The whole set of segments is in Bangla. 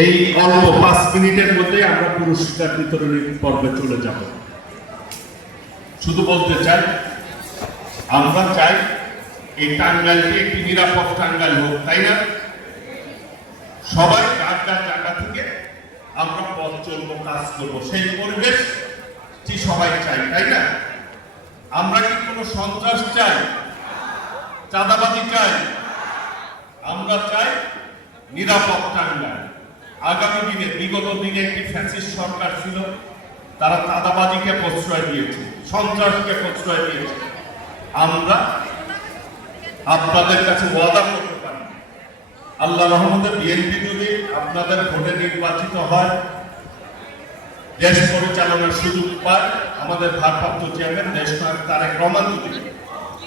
এই অল্প পাঁচ মিনিটের মধ্যে আমরা পুরস্কার বিতরণী পর্বে চলে যাব। শুধু বলতে চাই, আমরা চাই এই টাঙ্গাইলটি একটি নিরাপদ টাঙ্গাইল হোক, তাই না? সবাই যার যার জায়গা থেকে আমরা পথ চলবো, কাজ করব, সেই পরিবেশ পরিবেশটি সবাই চাই, তাই না? আমরা কি কোনো সন্ত্রাস চাই? চাঁদাবাজি চাই? আমরা চাই নিরাপদ টাঙ্গাইল। আগামী দিনে, বিগত দিনে একটি ফ্যাসিস্ট সরকার ছিল, তারা চাঁদাবাজিকে প্রশ্রয় দিয়েছে, সন্ত্রাসকে প্রশ্রয় দিয়েছে। আমরা আপনাদের কাছে ওয়াদা করতে পারি আল্লাহ রহমতে বিএনপি যদি আপনাদের ভোটে নির্বাচিত হয়, দেশ পরিচালনার সুযোগ পায়, আমাদের ভারপ্রাপ্ত চেয়ারম্যান দেশ তারেক রহমান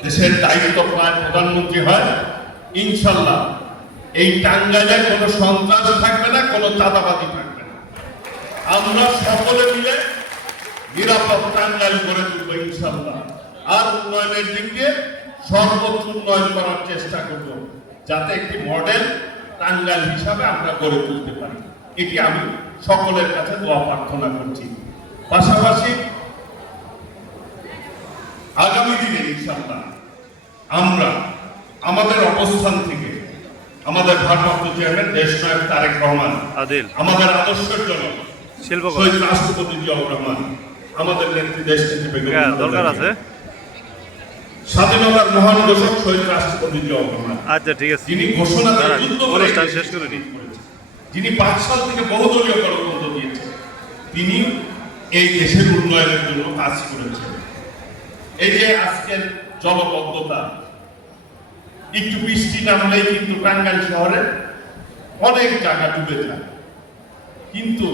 দেশের দায়িত্ব পায় প্রধানমন্ত্রী হয়, ইনশাল্লাহ এই টাঙ্গাইলে কোনো সন্ত্রাস থাকবে না, কোনো চাঁদাবাজি থাকবে না। আমরা সকলে মিলে নিরাপদ টাঙ্গাইল করে তুলবো ইনশাল্লাহ আর উন্নয়নের দিকে সর্বোচ্চ উন্নয়ন করার চেষ্টা করব, যাতে একটি মডেল টাঙ্গাইল হিসাবে আমরা গড়ে তুলতে পারি। এটি আমি সকলের কাছে দোয়া প্রার্থনা করছি। পাশাপাশি আগামী দিনে ইনশাল্লাহ আমরা আমাদের অবস্থান থেকে আমাদের ভারপ্রাপ্ত চেয়ারম্যান দেশ নায়ক তারেক রহমান। আদিল। আমাদের আদর্শের শিল্পকলা শহীদ রাষ্ট্রপতি জিয়াউর রহমান। আমাদের নেত্রী দেশ নেত্রী হ্যাঁ, খালেদা দরকার আছে। স্বাধীনতার মহান ঘোষক শহীদ রাষ্ট্রপতি জিয়াউর রহমান। আচ্ছা ঠিক আছে। যিনি ঘোষণা অনুষ্ঠান শেষ করে। যিনি পাঁচ সাল থেকে বহুদলীয় গণতন্ত্র দিয়েছেন তিনি এই দেশের উন্নয়নের জন্য কাজ করেছেন। এই যে আজকের জলবদ্ধতা একটু বৃষ্টি নামলেই কিন্তু টাঙ্গাইল শহরে অনেক জায়গা ডুবে যায়। কিন্তু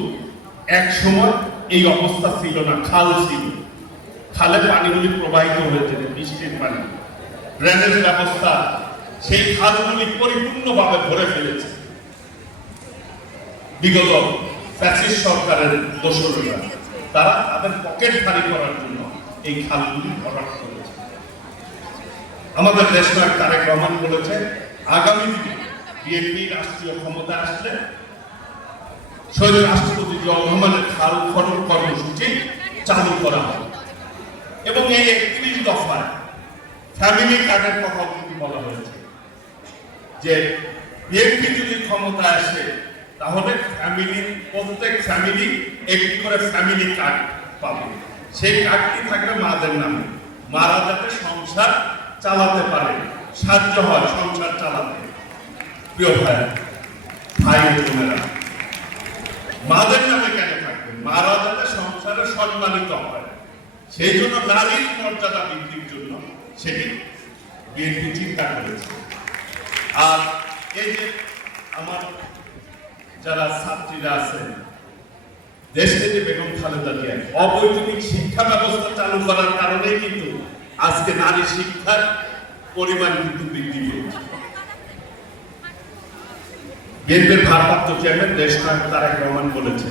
এক সময় এই অবস্থা ছিল না, খাল ছিল। খালে পানিগুলি প্রবাহিত হয়েছে বৃষ্টির পানি। ড্রেনেজ ব্যবস্থা, সেই খালগুলি পরিপূর্ণভাবে ভরে ফেলেছে। বিগত ফ্যাসিস্ট সরকারের দোষরা তারা তাদের পকেট ভারী করার জন্য এই খালগুলি ভরাট করেছে আমাদের দেশ নায়ক তারেক রহমান বলেছে, আগামী দিনে বিএনপি রাষ্ট্রীয় ক্ষমতা আসলে শহীদ রাষ্ট্রপতি জিয়াউর রহমানের খাল খনন কর্মসূচি চালু করা হবে। এবং এই একত্রিশ দফায় ফ্যামিলি কার্ডের কথা কিন্তু বলা হয়েছে যে বিএনপি যদি ক্ষমতায় আসে, তাহলে ফ্যামিলি প্রত্যেক ফ্যামিলি একটি করে ফ্যামিলি কার্ড পাবে। সেই কার্ডটি থাকবে? মাদের নামে। মারা যাতে সংসার চালাতে পারে, সাহায্য হয় সংসার চালাতে। প্রিয় ভাই ভাই বোনেরা মাদের নামে কেন থাকবে মারা যাতে সংসারে সম্মানিত হয়। সেই জন্য নারীর মর্যাদা বৃদ্ধির জন্য সেটি বিএনপি চিন্তা করেছে। আর এই যে আমার যারা ছাত্রীরা আছেন, দেশ থেকে বেগম খালেদা জিয়া, অবৈতনিক শিক্ষা ব্যবস্থা চালু করার কারণেই কিন্তু আজকে নারী শিক্ষার পরিমাণ কিন্তু বৃদ্ধি পেয়েছে। বিএনপির ভারপ্রাপ্ত চেয়ারম্যান দেশ নায়ক তারেক রহমান বলেছে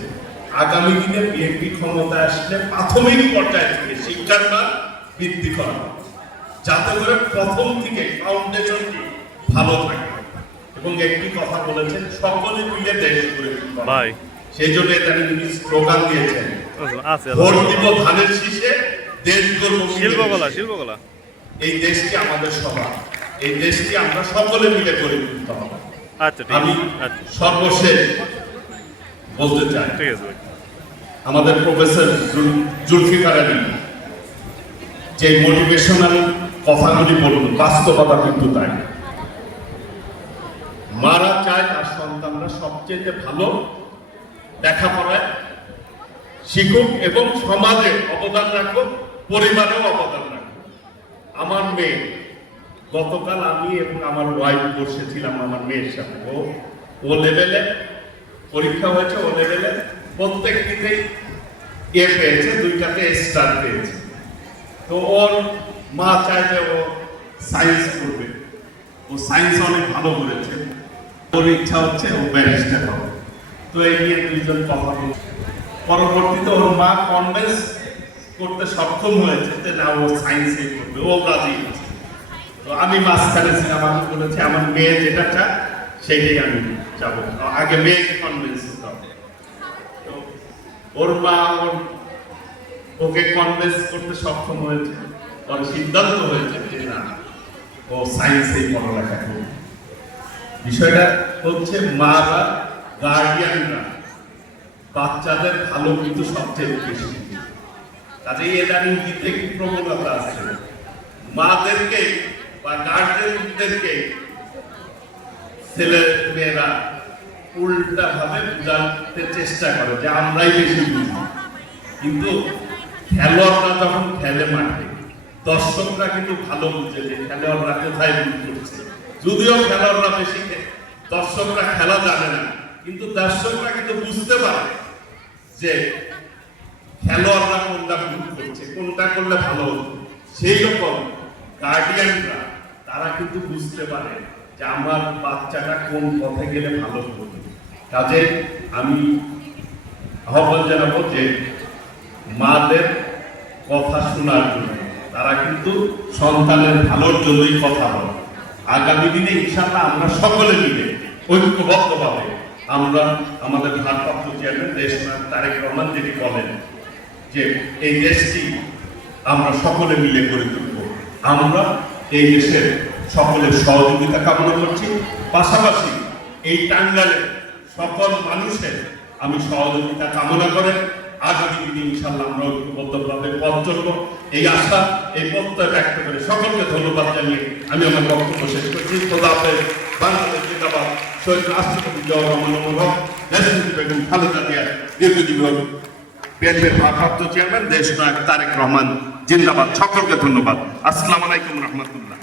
আগামী দিনে বিএনপি ক্ষমতায় আসলে প্রাথমিক পর্যায় থেকে শিক্ষার মান বৃদ্ধি করা যাতে করে প্রথম থেকে ফাউন্ডেশনটি ভালো থাকে। এবং একটি কথা বলেছেন সকলে মিলে দেশ তুলতে সেই জন্য তিনি স্লোগান দিয়েছেন। ভোট দিব ধানের শীষে দেশ মিলে শিল্পকলা। শিল্পকলা। এই দেশটি আমাদের সবার এই দেশটি আমরা সকলে মিলে গড়ে তুলতে হবে। আচ্ছা আমি আচ্ছা। সর্বশেষ বলতে চাই। ঠিক আছে আমাদের প্রফেসর জুল- জুলফিকার আলী যে মোটিভেশনাল কথাগুলি বলুন বাস্তবতা কিন্তু তাই। মারা চায় তার সন্তানরা সবচেয়ে ভালো লেখাপড়ায় শিখুক এবং সমাজে অবদান রাখুক। পরিবারেও অবদান রাখুক আমার মেয়ে, গতকাল আমি এবং আমার ওয়াইফ বসেছিলাম আমার মেয়ের সাথে। ও ও লেভেলে পরীক্ষা হয়েছে, ও লেভেলে প্রত্যেক প্রত্যেকটিতেই এ পেয়েছে, দুইটাতে স্টার পেয়েছে। তো ওর মা চায় যে ও সায়েন্স করবে। ও সায়েন্স অনেক ভালো করেছে। ওর ইচ্ছা হচ্ছে ও ব্যারিস্টার হবে তো এই নিয়ে দুইজন কথা বলছে। পরবর্তীতে ওর মা কনভেন্স করতে সক্ষম হয়েছে যে না ও সায়েন্সে করবে, ও রাজি তো আমি মাঝখানে ছিলাম আমি বলেছি আমার মেয়ে যেটা চায় সেটাই আমি যাব। আগে মেয়েকে কনভিন্স করতে হবে। তো ওর মা ওর ওকে কনভিন্স করতে সক্ষম হয়েছে, ওর সিদ্ধান্ত হয়েছে যে না, ও সায়েন্সেই পড়ালেখা করবে। বিষয়টা হচ্ছে মা মারা গার্ডিয়ানরা বাচ্চাদের ভালো কিন্তু সবচেয়ে বেশি। কাজেই ইদানিং দিতে কি প্রবণতা আছে। মাদেরকে বা গার্জেনদেরকে ছেলে মেয়েরা উল্টা ভাবে বোঝাতে চেষ্টা করে যে আমরাই বেশি বুঝি। কিন্তু খেলোয়াড়রা যখন খেলে মাঠে, দর্শকরা কিন্তু ভালো বুঝে যে খেলোয়াড়রা কোথায় ভুল করছে। যদিও খেলোয়াড়রা বেশি দর্শকরা খেলা জানে না, কিন্তু দর্শকরা কিন্তু বুঝতে পারে যে খেলোয়াড়রা কোনটা ভুল করছে, কোনটা করলে ভালো হতো? সেই রকম গার্ডিয়ানরা তারা কিন্তু বুঝতে পারে যে আমার বাচ্চাটা কোন পথে গেলে ভালো হবে কাজে আমি আহ্বান জানাব যে মাদের কথা শোনার জন্য, তারা কিন্তু সন্তানের ভালোর জন্যই কথা বলে। আগামী দিনে ইনশাআল্লাহ আমরা সকলে মিলে ঐক্যবদ্ধভাবে আমরা আমাদের ভারপ্রাপ্ত চেয়ারম্যান দেশ তারেক রহমান যেটি বলেন যে এই দেশটি আমরা সকলে মিলে গড়ে তুলব। আমরা এই দেশের সকলের সহযোগিতা কামনা করছি। পাশাপাশি এই টাঙ্গালের সকল মানুষের আমি সহযোগিতা কামনা করে আগামী দিনে ইনশাল্লাহ আমরা ঐক্যবদ্ধভাবে পথ চলব। এই আশা, এই প্রত্যয় ব্যক্ত করে সকলকে ধন্যবাদ জানিয়ে আমি আমার বক্তব্য শেষ করছি। খোদা হাফেজ। বাংলাদেশ জিন্দাবাদ। শহীদ রাষ্ট্রপতি জিয়াউর রহমান বেগম খালেদা জিয়া দীর্ঘজীবন বিএনপির ভারপ্রাপ্ত চেয়ারম্যান দেশ নায়ক তারেক রহমান জিন্দাবাদ। সকলকে ধন্যবাদ। আসসালামু আলাইকুম রহমতুল্লাহ।